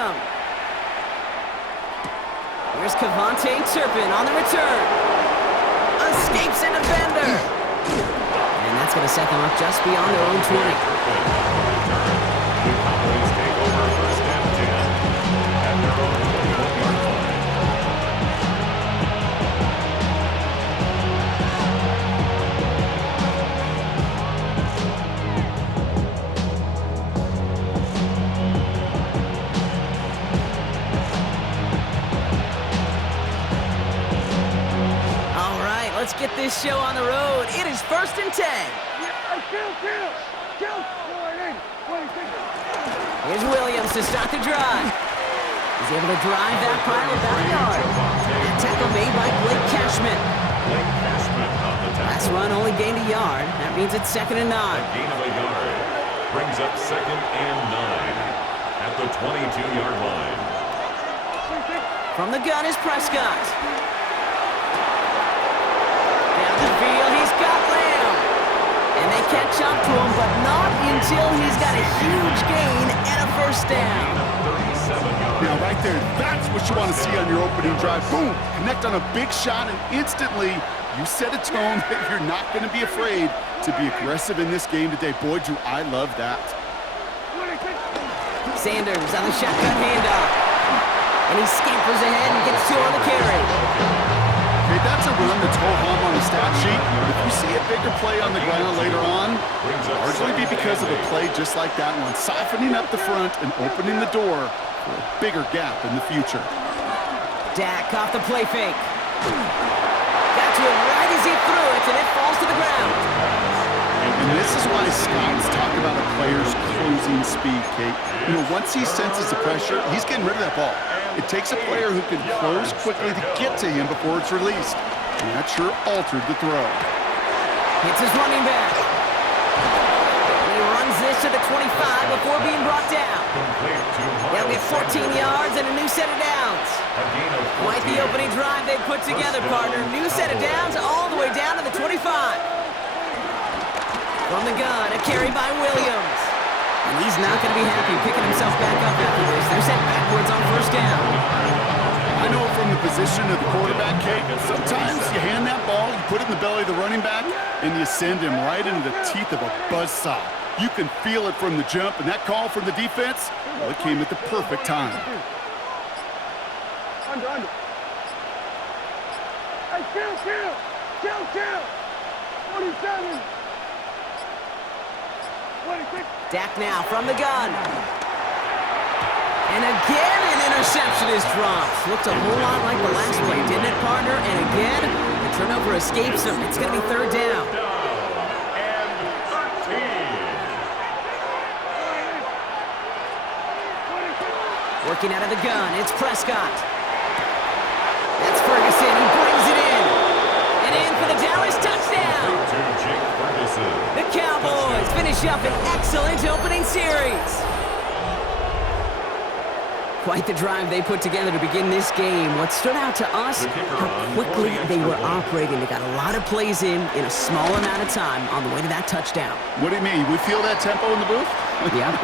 him. Here's Cavante Turpin on the return. Escapes a defender. And that's going to set them up just beyond their own 20. The Cowboys take over first and 10 at their own 21-yard line. All right, let's get this show on the road. It is first and 10. Here's Williams to start the drive. He's able to drive that pile about a yard. That tackle made by Blake Cashman. Blake Cashman on the tackle. Last run only gained a yard. That means it's second and 9. A gain of a yard brings up second and 9 at the 22-yard line. From the gun is Prescott. Down the field, he's got Lamb. And they catch up to him, but not until he's got a huge gain and a first down. 37 yards. Now, right there, that's what you want to see on your opening drive. Boom! Connect on a big shot, and instantly you set a tone that you're not going to be afraid to be aggressive in this game today. Boy, do I love that. Sanders on the shotgun handoff. And he scampers ahead and gets 2 on the carry. Okay, that's a run that's ho-hum on the stat sheet. If you see a bigger play on the ground later on, largely be because of a play just like that one, softening up the front and opening the door for a bigger gap in the future. Dak off the play fake. Got to it right as he threw it, and it falls to the ground. And this is why scouts talk about a player's closing speed, Kate. You know, once he senses the pressure, he's getting rid of that ball. It takes a player who can close quickly to get to him before it's released. And that sure altered the throw. Hits his running back. And he runs this to the 25 before being brought down. They'll get 14 yards and a new set of downs. Quite the opening drive they put together, partner. New set of downs all the way down to the 25. From the gun, a carry by Williams. And he's not going to be happy picking himself back up after this. They're sent backwards on first down. I know from the position of the quarterback, Kate, sometimes you hand that ball, you put it in the belly of the running back, and you send him right into the teeth of a buzzsaw. You can feel it from the jump, and that call from the defense, well, it came at the perfect time. Under. Hey, kill! 27! Dak now from the gun. And again, an interception is dropped. Looked a whole lot like the last play, didn't it, partner? And again, the turnover escapes him. It's going to be third down. And 13. Working out of the gun, it's Prescott. That's Ferguson. He brings it in. And in for the Dallas touchdown. The Cowboys finish up an excellent opening series. Quite the drive they put together to begin this game. What stood out to us, how quickly they were operating. They got a lot of plays in a small amount of time on the way to that touchdown. What do you mean? We feel that tempo in the booth? Yep,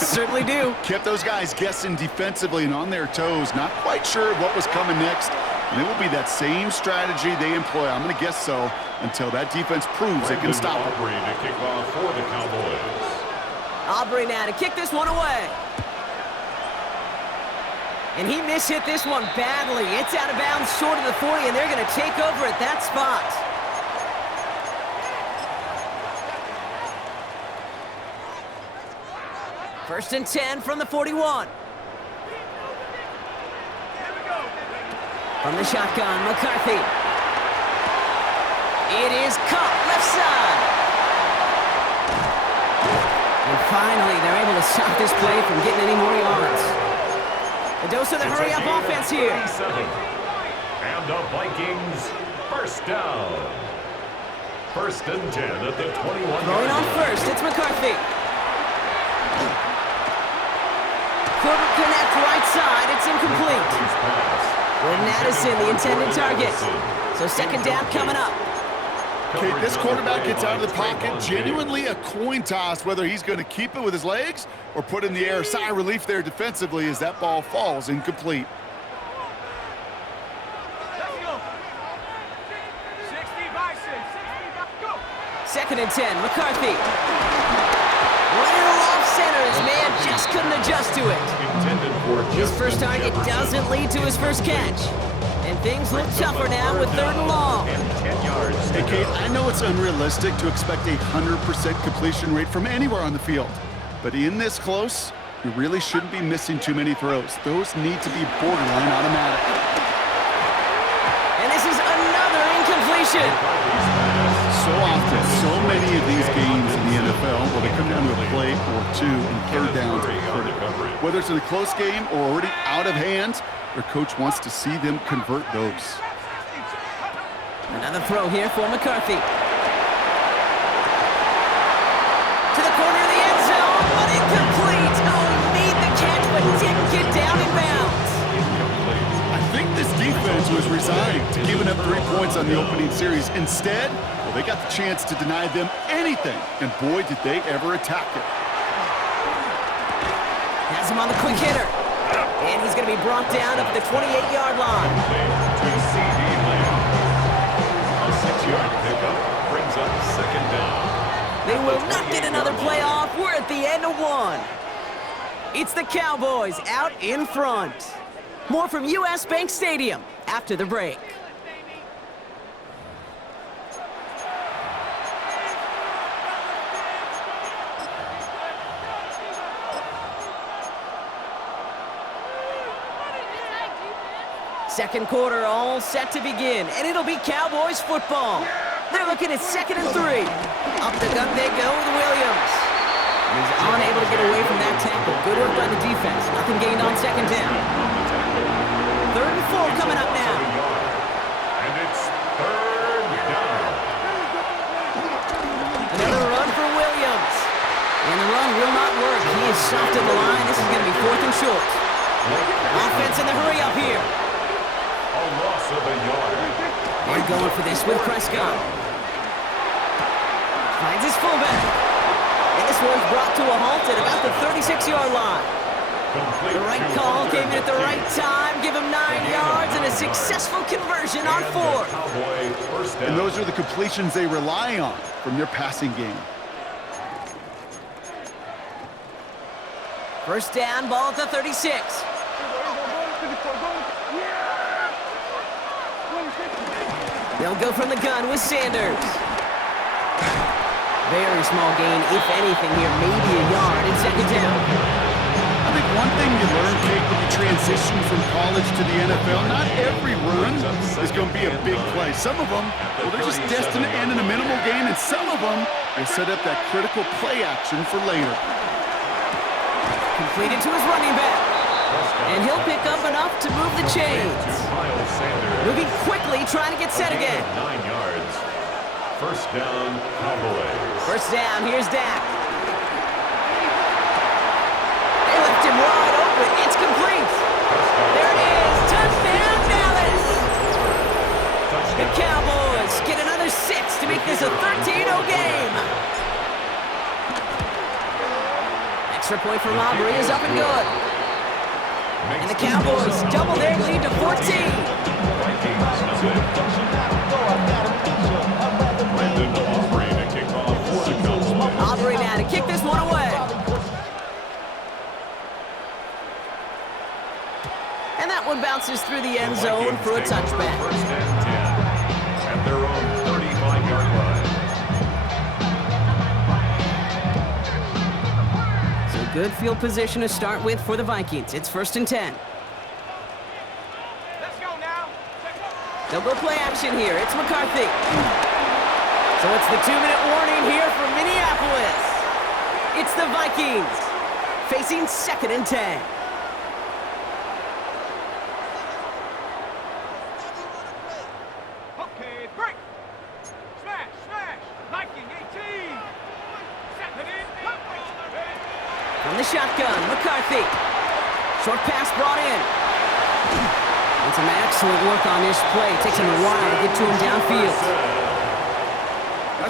certainly do. Kept those guys guessing defensively and on their toes, not quite sure what was coming next. And it will be that same strategy they employ, I'm going to guess so, until that defense proves it can stop it. Aubrey to kick off for the Cowboys. Aubrey now to kick this one away. And he mishit this one badly. It's out of bounds short of the 40, and they're going to take over at that spot. First and 10 from the 41. From the shotgun, McCarthy. It is caught left side. And finally, they're able to stop this play from getting any more yards. A dose of the hurry-up offense here. And the Vikings, first down. First and 10 at the 21. Throwing on first, it's McCarthy. Couldn't connect right side, it's incomplete. Jordan Addison, the intended target. So second down coming up. Okay, this quarterback gets out of the pocket, genuinely a coin toss, whether he's going to keep it with his legs or put in the air. Sigh of relief there defensively as that ball falls incomplete. Second and 10, McCarthy. Well off center, his man just couldn't adjust to it. His first target doesn't lead to his first catch. And things look tougher now with 3rd and long. Hey, Kate, I know it's unrealistic to expect a 100% completion rate from anywhere on the field. But in this close, you really shouldn't be missing too many throws. Those need to be borderline automatic. And this is another incompletion. So often, so many of these games in the NFL, well, they come down to a play or two and 3rd downs are critical. Whether it's in a close game or already out of hand, their coach wants to see them convert those. Another throw here for McCarthy. To the corner of the end zone, but incomplete. Oh, he made the catch, but didn't get down in bounds. I think this defense was resigned to giving up 3 points on the opening series. Instead, well, they got the chance to deny them anything, and boy, did they ever attack it. Has him on the quick hitter. And he's going to be brought down up the 28-yard line. A 6-yard pickup brings up 2nd down. They will not get another playoff. We're at the end of 1. It's the Cowboys out in front. More from US Bank Stadium after the break. Second quarter all set to begin, and it'll be Cowboys football. They're looking at 2nd and 3. Up the gut they go with Williams. He's unable to get away from that tackle. Good work by the defense. Nothing gained on 2nd down. 3rd and 4 coming up now. And it's 3rd down. Another run for Williams. And the run will not work. He is soft at the line. This is going to be 4th and short. Offense in the hurry up here. A loss of a yard. They're going for this with Prescott. Finds his fullback. And this one's brought to a halt at about the 36-yard line. The right call came in at the right time. Give him 9 yards and a successful conversion on 4th. And those are the completions they rely on from their passing game. First down, ball at the 36. They'll go from the gun with Sanders. Very small gain, if anything here, maybe a yard in 2nd down. I think one thing you learn, Kate, when you transition from college to the NFL, not every run is going to be a big play. Some of them, well, they're just destined to end in a minimal gain, and some of them will set up that critical play action for later. Completed to his running back. And he'll pick up enough to move the chains. Moving quickly, trying to get set again. 9 yards. First down, Cowboys. First down, here's Dak. They left him wide open. It's complete. There it is. Touchdown, Dallas. The Cowboys get another 6 to make this a 13-0 game. Extra point from Aubrey is up and good. And the Cowboys double their lead to 14. Aubrey now to kick this one away. And that one bounces through the end zone for a touchback. First and 10 at their own 35-yard line. So good field position to start with for the Vikings. It's 1st and 10. Let's go now. They'll go play action here. It's McCarthy. So it's the 2-minute warning here for Minneapolis. It's the Vikings facing 2nd and 10. Okay, break. Smash, smash. Viking 18. 2nd and 10. From the shotgun, McCarthy. Short pass brought in. And some excellent work on this play. It takes him a while to get to him downfield.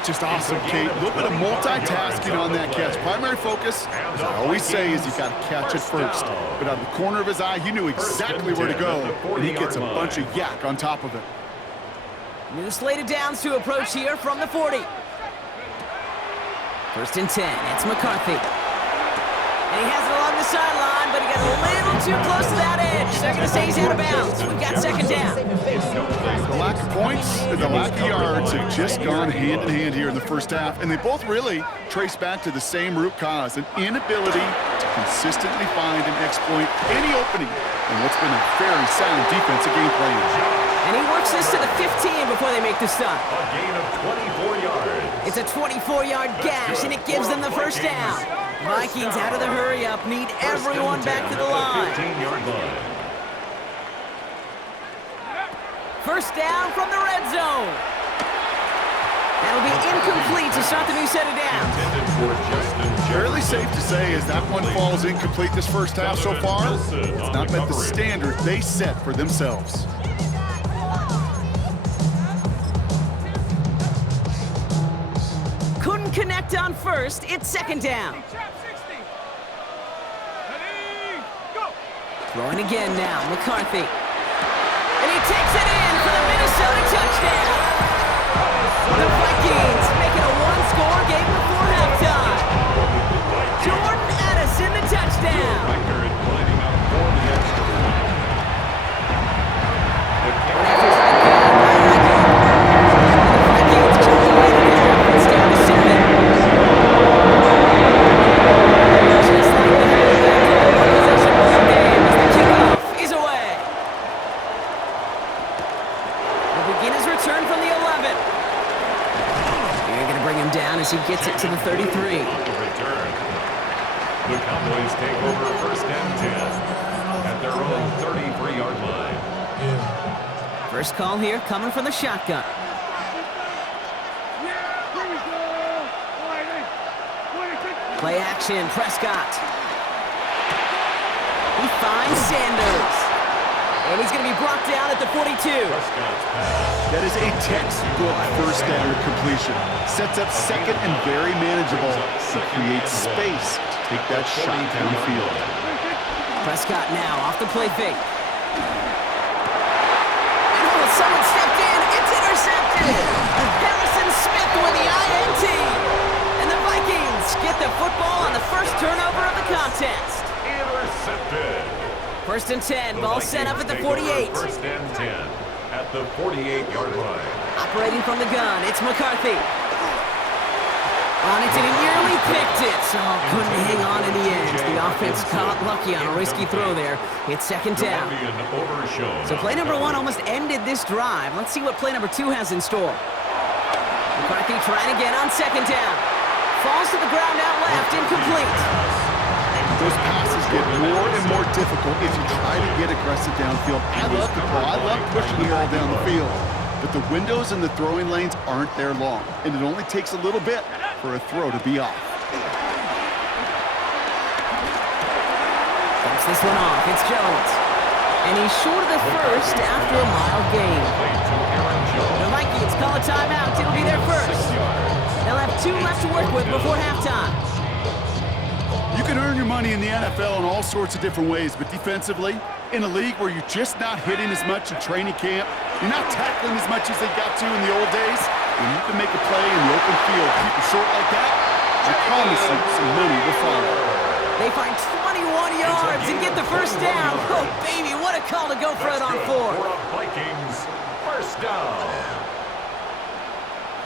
That's just awesome, Kate. A little bit of multitasking on that catch. Primary focus, as I always say, is you got to catch it first. But out of the corner of his eye, he knew exactly where to go, and he gets a bunch of yak on top of it. New slate of downs to approach here from the 40. First and 10, it's McCarthy. And he has it along the sideline, but he got a little too close to that edge. They're going to say he's out of bounds. We've got second down. The lack of points and the lack of yards have just gone hand in hand here in the first half, and they both really trace back to the same root cause, an inability to consistently find and exploit any opening in what's been a very sound defensive game plan. And he works this to the 15 before they make the stop. A gain of 24 yards. It's a 24-yard gash, and it gives them the first down. Vikings out of the hurry-up, need everyone back to the line. 15-yard line. First down from the red zone. That'll be incomplete to start the new set of downs. Fairly safe to say as that one falls incomplete this first half so far, it's not met the standard they set for themselves. Couldn't connect on first. It's second down. Throwing again now, McCarthy. And he takes it in for the Minnesota touchdown. The Vikings make it a one-score game before halftime. Jordan Addison, the touchdown. Record lining up for the extra point. The Vikings come away to half. It's down to 7. Just like that, possession ball game as the kickoff is away. The beginners return from the 11. They're going to bring him down as he gets it to the 33. return. The Cowboys take over first and 10 at their own 33-yard line. First call here coming from the shotgun. Play action, Prescott. He finds Sanders. And he's going to be brought down at the 42. Prescott's pass. That is a textbook first down completion. Sets up second and very manageable. It creates space to take that shot downfield. Prescott now off the play fake. And oh, someone stepped in. It's intercepted. Harrison Smith with the INT. And the Vikings get the football on the first turnover of the contest. Intercepted. First and 10, The ball Vikings set up at the take over 48. First and 10 at the 48-yard line. Operating from the gun, it's McCarthy. On it, and he nearly picked it. So couldn't hang on in the end. The offense caught lucky on a risky throw there. It's second down. So play number 1 almost ended this drive. Let's see what play number 2 has in store. McCarthy trying again on second down. Falls to the ground out left, incomplete. Those passes get more and more difficult if you try to get aggressive downfield. I love the ball. I love pushing the ball down the field. But the windows in the throwing lanes aren't there long, and it only takes a little bit for a throw to be off. Dumps this one off. It's Jones. And he's short of the first after a mild gain. The Vikings call a timeout. It'll be their first. They'll have 2 left to work with before halftime. You can earn your money in the NFL in all sorts of different ways, but defensively, in a league where you're just not hitting as much in training camp, you're not tackling as much as they got to in the old days, when you can make a play in the open field, keep it short like that, I promise you some money will follow. They find 21 yards and get the first down. Oh, baby, what a call to go for it on 4. Vikings first down.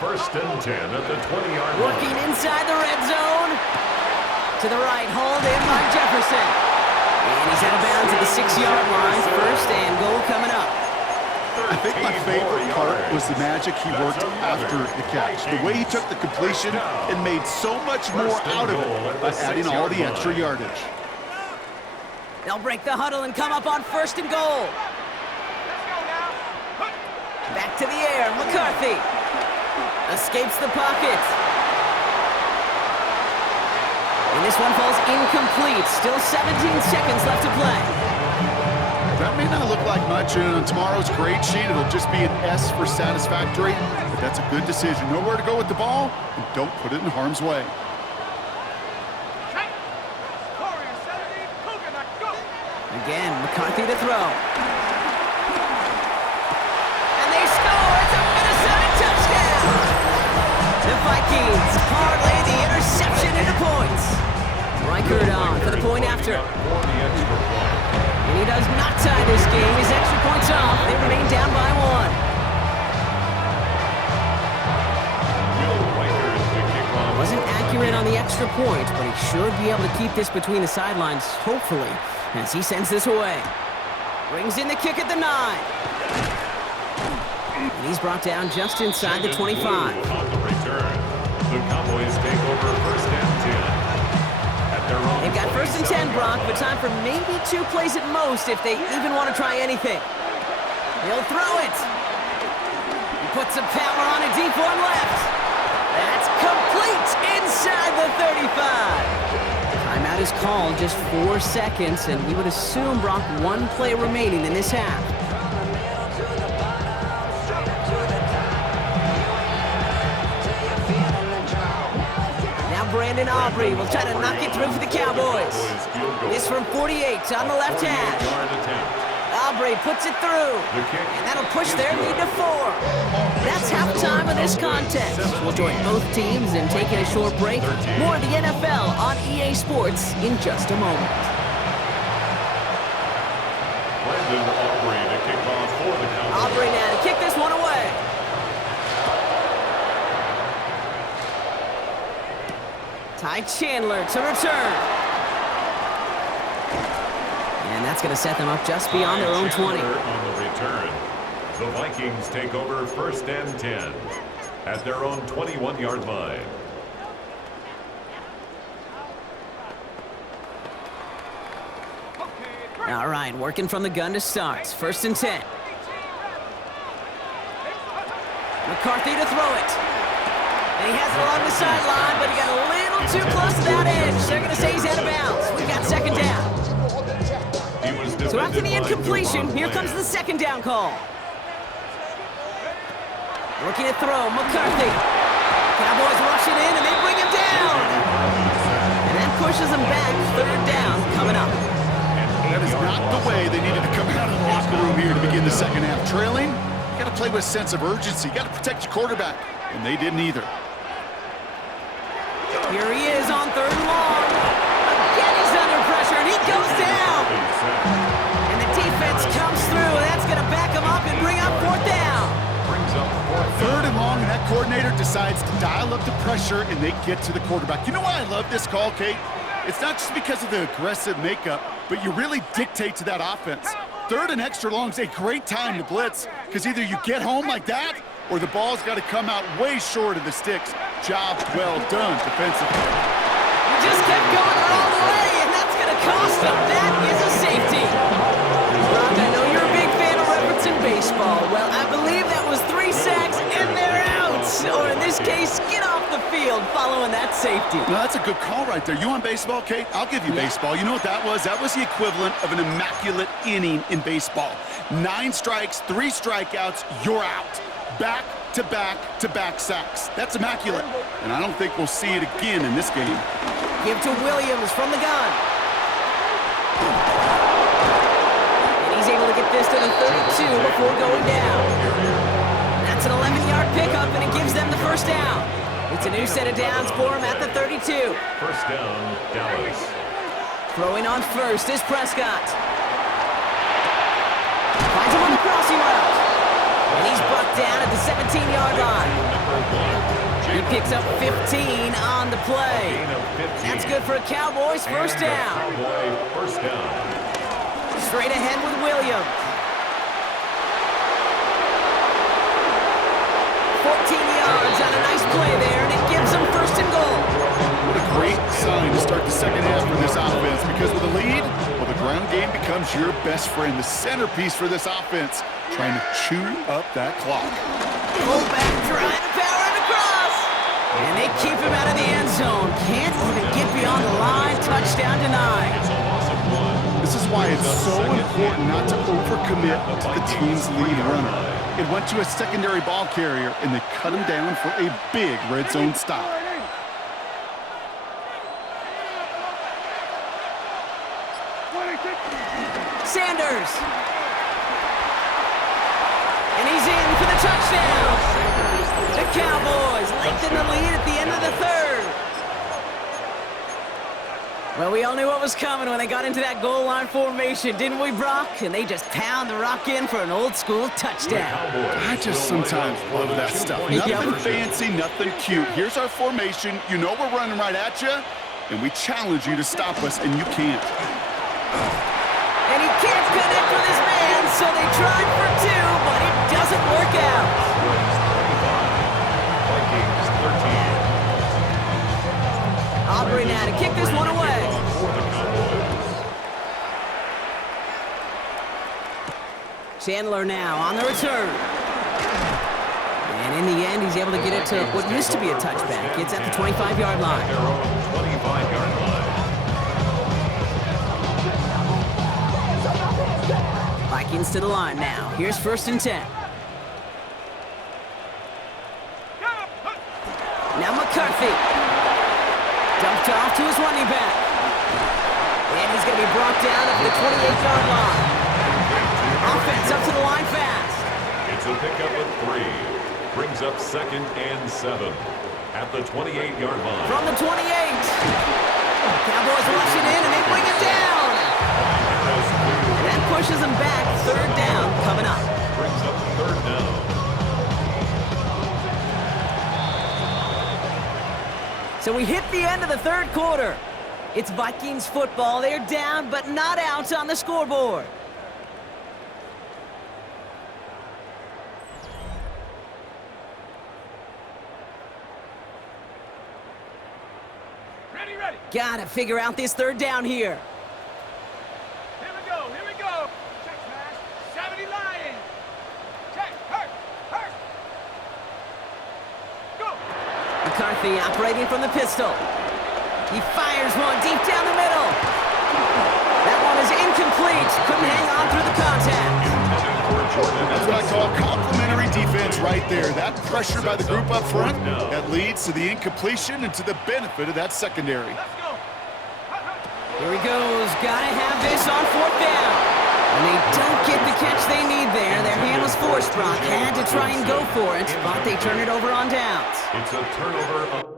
First and 10 at the 20-yard line. Working inside the red zone. To the right, hauled in by Jefferson. And he's out of bounds at the 6-yard line. First and goal coming up. I think my favorite part was the magic he worked after the catch. The way he took the completion and made so much more out of it by adding all the extra yardage. They'll break the huddle and come up on first and goal. Back to the air, McCarthy. Escapes the pocket. And this one falls incomplete. Still 17 seconds left to play. That may not look like much, much. And on tomorrow's grade sheet, it'll just be an S for satisfactory. But that's a good decision. Know where to go with the ball, and don't put it in harm's way. Again, McCarthy to throw. And they score! It's a Minnesota touchdown! The Vikings parlay the interception into points. Reichert on for the point after. And he does not tie this game. His extra points off. They remain down by 1. Wasn't accurate on the extra point, but he should be able to keep this between the sidelines, hopefully, as he sends this away. Brings in the kick at the 9. And he's brought down just inside the 25. On the return, the Cowboys take over first and 10. They've got first and 10, Brock, but time for maybe 2 plays at most if they even want to try anything. He'll throw it. He puts some power on a deep one left. That's complete inside the 35. Timeout is called, just 4 seconds, and we would assume, Brock, 1 play remaining in this half. Brandon Aubrey will try to knock it through for the Cowboys. It's from 48 on the left hash. Aubrey puts it through, and that'll push their lead to 4. That's halftime of this contest. We'll join both teams in taking a short break. More of the NFL on EA Sports in just a moment. Brandon Aubrey to kick off for the Cowboys. Aubrey now to kick this one away. Ty Chandler to return. And that's going to set them up just beyond their own 20. On the return, the Vikings take over first and 10 at their own 21-yard line. All right, working from the gun to start. First and 10. McCarthy to throw it. And he has it along the sideline, but he got a little too close to that edge. They're going to say he's out of bounds. We've got second down. So after the incompletion, here comes the second down call. Looking to throw, McCarthy. Cowboys rush it in, and they bring him down. And that pushes him back. Third down coming up. That is not the way they needed to come out of the locker room here to begin the second half. Trailing, you got to play with a sense of urgency. You got to protect your quarterback, and they didn't either. Here he is on third and long. Again, he's under pressure, and he goes down. And the defense comes through, and that's going to back him up and bring up fourth down. Third and long, and that coordinator decides to dial up the pressure, and they get to the quarterback. You know why I love this call, Kate? It's not just because of the aggressive makeup, but you really dictate to that offense. Third and extra long is a great time to blitz, because either you get home like that, or the ball's got to come out way short of the sticks. Job well done defensively. He just kept going the wrong way, and that's going to cost him. That is a safety. Brock, I know you're a big fan of referencing baseball. Well, I believe that was 3 sacks, and they're out. Or in this case, get off the field following that safety. No, that's a good call right there. You want baseball, Kate? I'll give you baseball. You know what that was? That was the equivalent of an immaculate inning in baseball. 9 strikes, 3 strikeouts, you're out. Back-to-back-to-back sacks. That's immaculate. And I don't think we'll see it again in this game. Give to Williams from the gun. And he's able to get this to the 32 before going down. That's an 11-yard pickup, and it gives them the first down. It's a new set of downs for him at the 32. First down, Dallas. Throwing on first is Prescott. Finds him on the crossing route. And he's brought down at the 17-yard line. He picks up 15 on the play. That's good for a Cowboys first down. First down. Straight ahead with Williams. 14 yards on a nice play there, and it gives them first and goal. What a great sign to start the second half for this offense, because with a lead, well, the ground game becomes your best friend, the centerpiece for this offense, trying to chew up that clock. Fullback trying to power it across. And they keep him out of the end zone. Can't even get beyond the line. Touchdown denied. It's a loss of 1. This is why it's so important not to overcommit to the team's lead runner. It went to a secondary ball carrier, and they cut him down for a big red zone stop. Sanders. And he's in for the touchdown. The Cowboys lengthen the lead at the end of the third. Well, we all knew what was coming when they got into that goal line formation, didn't we, Brock? And they just pound the rock in for an old-school touchdown. I just sometimes love that stuff. Nothing fancy, nothing cute. Here's our formation. You know we're running right at you, and we challenge you to stop us, and you can't. And he can't connect with his man, so they tried for two, but it doesn't work out. Aubrey now to kick this one away. Chandler now on the return. And in the end, he's able to get it to what used to be a touchback. It's at the 25-yard line. Vikings to the line now. Here's 1st and 10. Now McCarthy. Dumped off to his running back. And he's going to be brought down at the 28-yard line. Offense up to the line fast. It's a pickup of 3. Brings up 2nd and 7 at the 28-yard line. From the 28. Cowboys rush it in and they bring it down. And that pushes them back. 3rd down coming up. Brings up 3rd down. So we hit the end of the 3rd quarter. It's Vikings football. They're down but not out on the scoreboard. Ready. Gotta figure out this 3rd down here. Here we go. Check smash. 70 Lions. Check. Hurt. Go. McCarthy operating from the pistol. He fires one deep down the middle. That one is incomplete. Couldn't hang on through the contact. That's what I call complimentary defense right there. That pressure by the group up front, that leads to the incompletion and to the benefit of that secondary. Let's go. Here he goes. Gotta have this on 4th down. And they don't get the catch they need there. Their hand was forced, Brock. Had to try and go for it, but they turn it over on downs. It's a turnover of